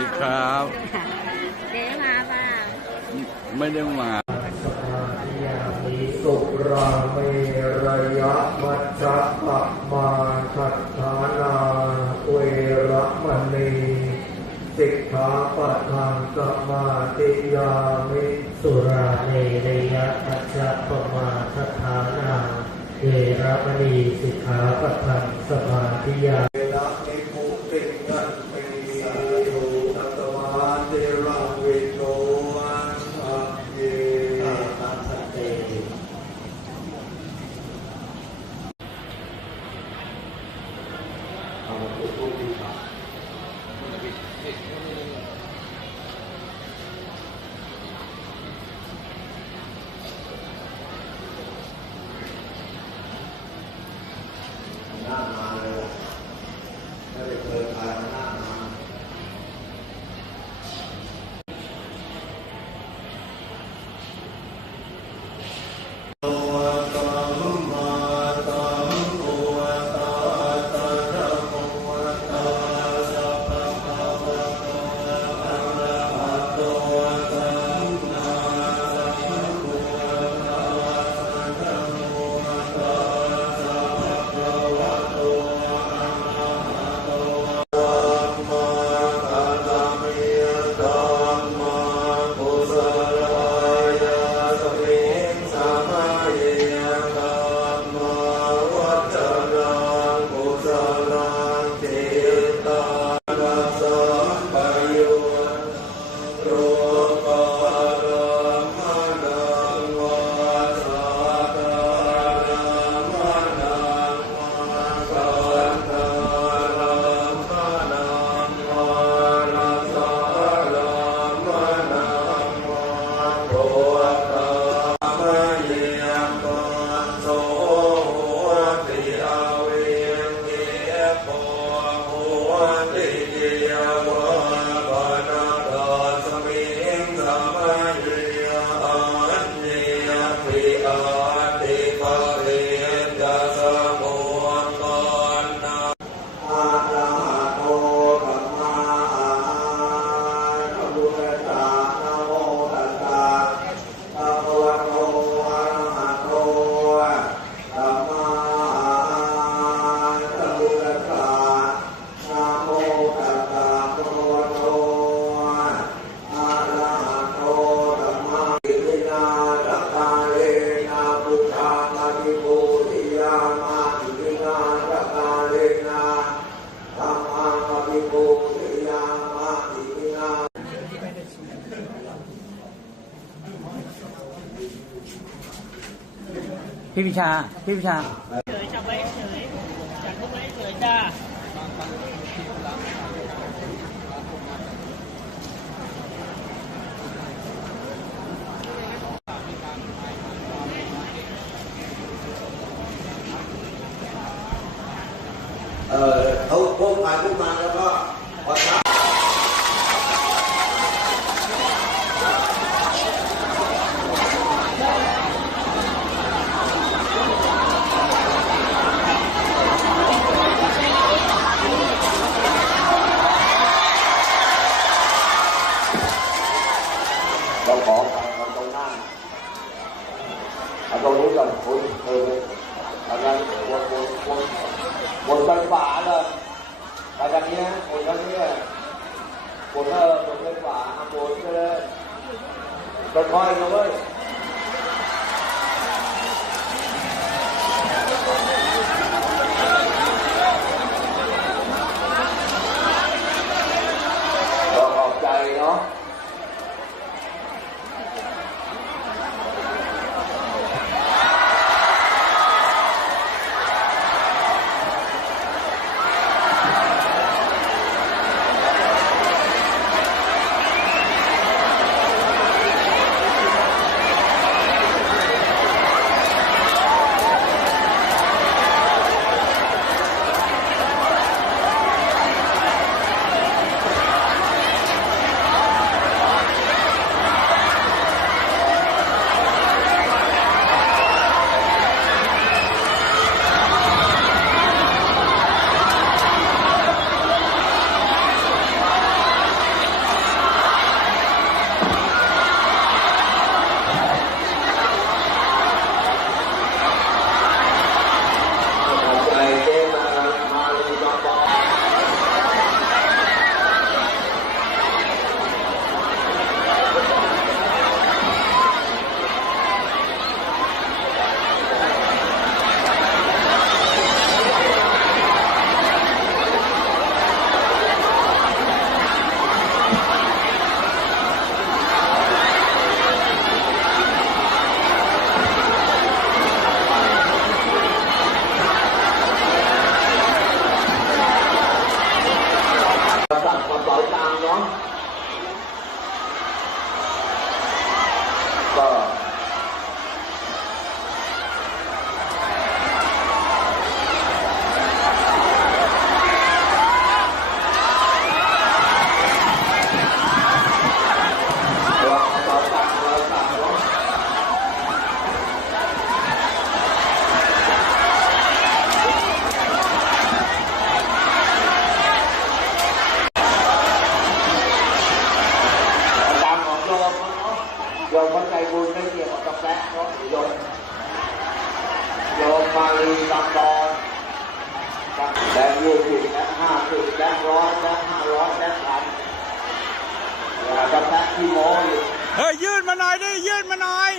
ดีครับ เจ๊มาเปล่าไม่ได้มายามิสุราเมระยะมัจจปะมาทัฏฐานาเวระมณีสิกขาปะทังสมาติยามิสุราเมระยะมัจจปะมาทัฏฐานาเวระมณีสิกขาปะทังสมาธิยา พี่พิชา พี่พิชา เฉยจับไว้เฉยจับไว้เฉยจ้าเออเขาพกไปพกมาแล้ว เราขอเราตรงหน้าเอาตรงนี้ก่อนคุณเออเอางั้นวนวนวนวนไปขวาเลยไปทางนี้นะวนทางนี้วนเออวนไปขวาเอาวนไปเลยค่อยๆนะเว้ย Và bạn còn. มมาลีตำบอนแบงค์ยี่สิบแบงค์ห้าสิบแบงค์ร้อยแบงค์ห้าร้อยแบงค์พันแล้วก็แบงค์ที่โมอยู่เฮ้ย ยื่นมาหน่อยดิ ยื่นมาหน่อย